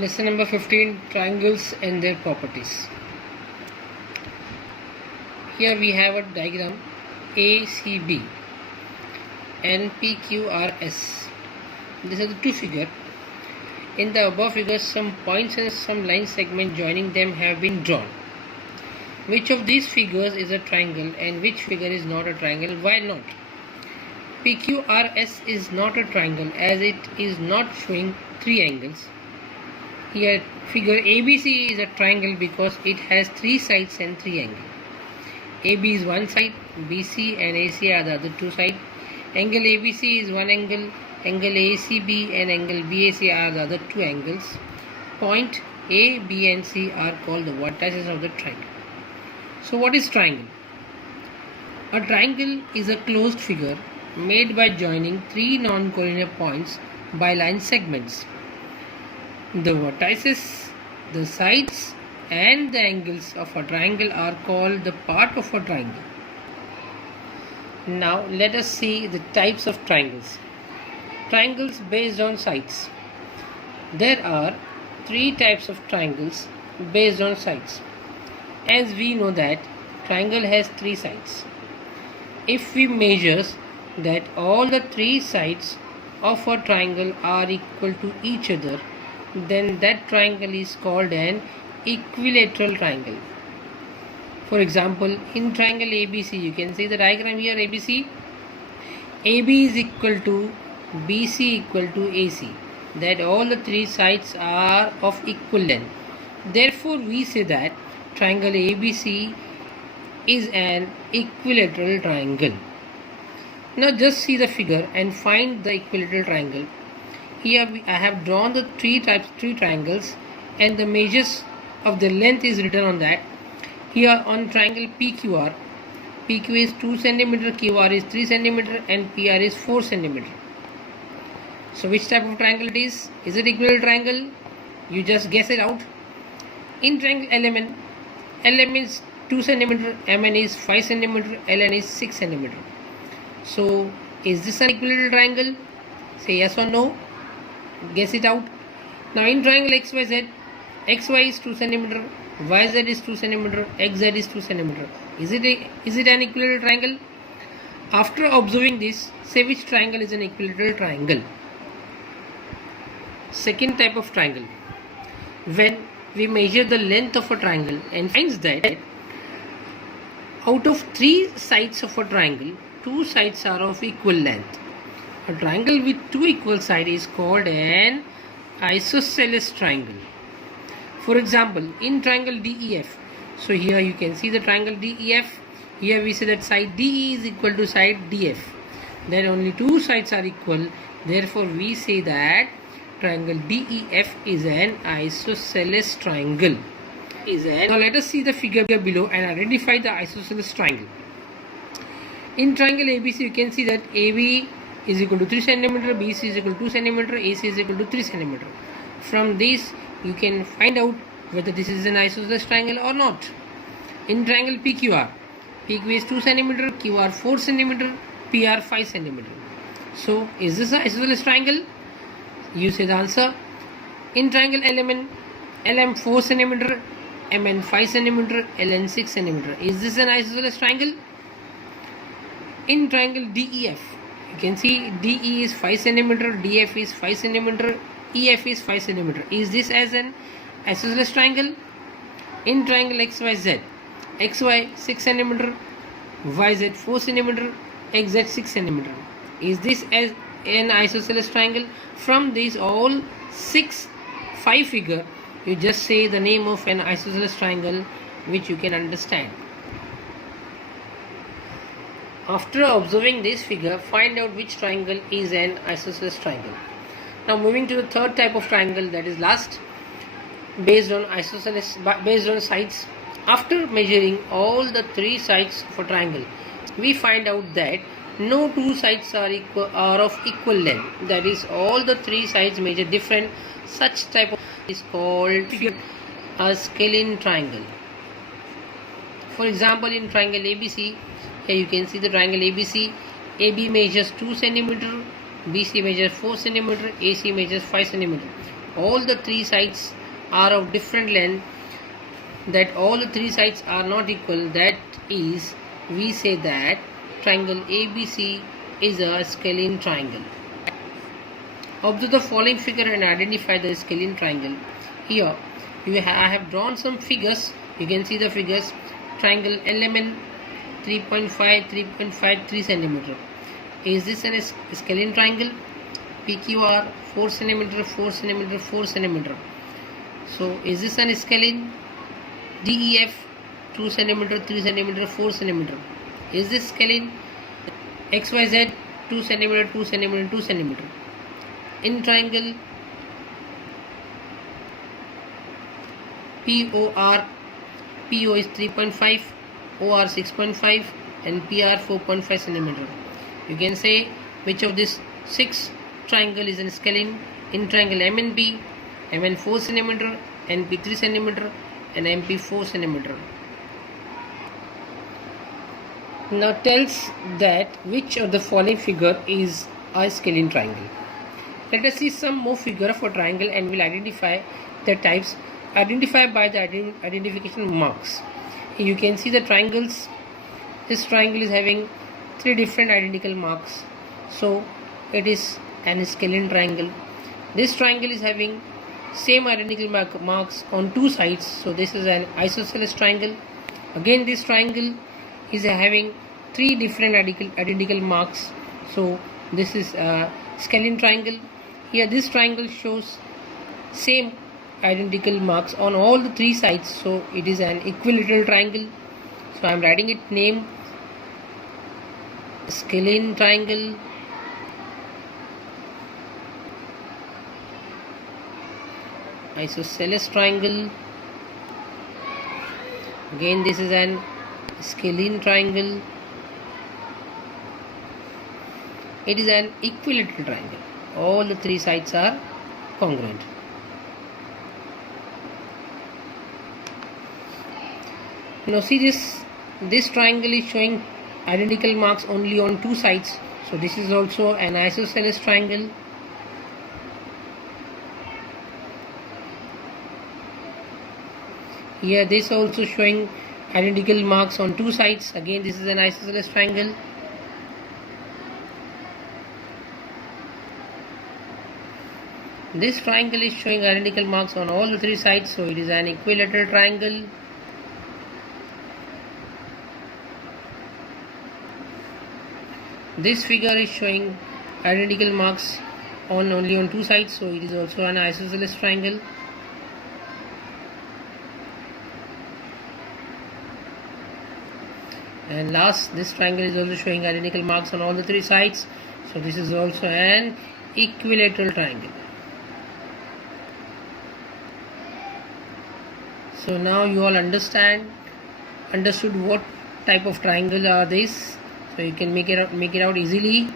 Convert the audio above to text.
Lesson number 15, triangles and their properties. Here we have a diagram ACB and PQRS. These are the two figures. In the above figures, some points and some line segments joining them have been drawn. Which of these figures is a triangle and which figure is not a triangle? Why not? PQRS is not a triangle as it is not showing three angles. Here figure ABC is a triangle because it has three sides and three angles. AB is one side, BC and AC are the other two sides. Angle ABC is one angle, angle ACB and angle BAC are the other two angles. Point A, B and C are called the vertices of the triangle. So what is triangle? A triangle is a closed figure made by joining three non-collinear points by line segments. The vertices, the sides and the angles of a triangle are called the part of a triangle. Now let us see the types of triangles. Triangles based on sides. There are three types of triangles based on sides. As we know that triangle has three sides. If we measure that all the three sides of a triangle are equal to each other, then that triangle is called an equilateral triangle. For example, in triangle ABC, you can see the diagram here ABC. AB is equal to BC equal to AC. That all the three sides are of equal length. Therefore, we say that triangle ABC is an equilateral triangle. Now just see the figure and find the equilateral triangle. Here I have drawn the three triangles and the measures of the length is written on that. Here on triangle PQR, PQ is 2 cm, QR is 3 cm and PR is 4 cm. So which type of triangle it is? Is it equilateral triangle? You just guess it out. In triangle LMN, LM is 2 cm, MN is 5 cm, LN is 6 cm. So is this an equilateral triangle? Say yes or no. Guess it out. Now in triangle XYZ, XY is 2 cm, YZ is 2 cm, XZ is 2 cm. Is it an equilateral triangle? After observing this, say which triangle is an equilateral triangle. Second type of triangle. When we measure the length of a triangle and finds that out of three sides of a triangle, two sides are of equal length. A triangle with two equal sides is called an isosceles triangle. For example, in triangle DEF, so here you can see the triangle DEF. Here we say that side DE is equal to side DF. Then only two sides are equal. Therefore, we say that triangle DEF is an isosceles triangle. Now let us see the figure below and identify the isosceles triangle. In triangle ABC, you can see that AB is equal to 3 cm, BC is equal to 2 cm, AC is equal to 3 cm. From this, you can find out whether this is an isosceles triangle or not. In triangle PQR, PQ is 2 cm, QR 4 cm, PR 5 cm. So, is this an isosceles triangle? You say the answer. In triangle LMN, LM 4 cm, MN 5 cm, LN 6 cm. Is this an isosceles triangle? In triangle DEF, you can see DE is 5 cm, DF is 5 cm, EF is 5 cm. Is this as an isosceles triangle? In triangle XYZ, XY 6 cm, YZ 4 cm, XZ 6 cm. Is this as an isosceles triangle? From these all 5 figure, you just say the name of an isosceles triangle which you can understand. After observing this figure, find out which triangle is an isosceles triangle. Now moving to the third type of triangle, that is last, based on isosceles, based on sides. After measuring all the three sides of a triangle, we find out that no two sides are of equal length. That is, all the three sides measure different. Such type of is called a scalene triangle. For example, in triangle ABC, here you can see the triangle ABC. AB measures 2 cm, BC measures 4 cm, AC measures 5 cm. all the three sides are of different length, that all the three sides are not equal, that is, we say that triangle ABC is a scalene triangle. Observe the following figure and identify the scalene triangle. Here I have drawn some figures. You can see the figures. Triangle LMN 3.5, 3.5, 3 centimeter. Is this a scalene triangle? PQR 4 centimeter, 4 centimeter, 4 centimeter. So is this an scalene? DEF 2 centimeter, 3 centimeter, 4 centimeter. Is this scalene? XYZ 2 centimeter, 2 centimeter, 2 centimeter. In triangle POR, PO is 3.5, OR 6.5 and PR 4.5 centimeter. You can say which of these 6 triangle is an scalene. In triangle MNP, MN 4 centimeter, NP 3 centimeter and MP 4 centimeter. Now tells that which of the following figure is a scalene triangle. Let us see some more figure of a triangle and we'll identify the types. Identify by the identification marks. You can see the triangles. This triangle is having 3 different identical marks, so it is an scalene triangle. This triangle is having same identical marks on 2 sides, so this is an isosceles triangle. Again, this triangle is having 3 different identical marks, so this is a scalene triangle. Here this triangle shows same identical marks on all the 3 sides, so it is an equilateral triangle. So I am writing it name scalene triangle. Isosceles triangle. Again, this is an scalene triangle. It is an equilateral triangle. All the 3 sides are congruent. Now see this triangle is showing identical marks only on 2 sides, so this is also an isosceles triangle. Here this also showing identical marks on 2 sides. Again, this is an isosceles triangle. This triangle is showing identical marks on all the 3 sides, so it is an equilateral triangle. This figure is showing identical marks only on 2 sides, so it is also an isosceles triangle. And last, this triangle is also showing identical marks on all the 3 sides, so this is also an equilateral triangle. So now you all understood what type of triangle are these, so you can make it out easily.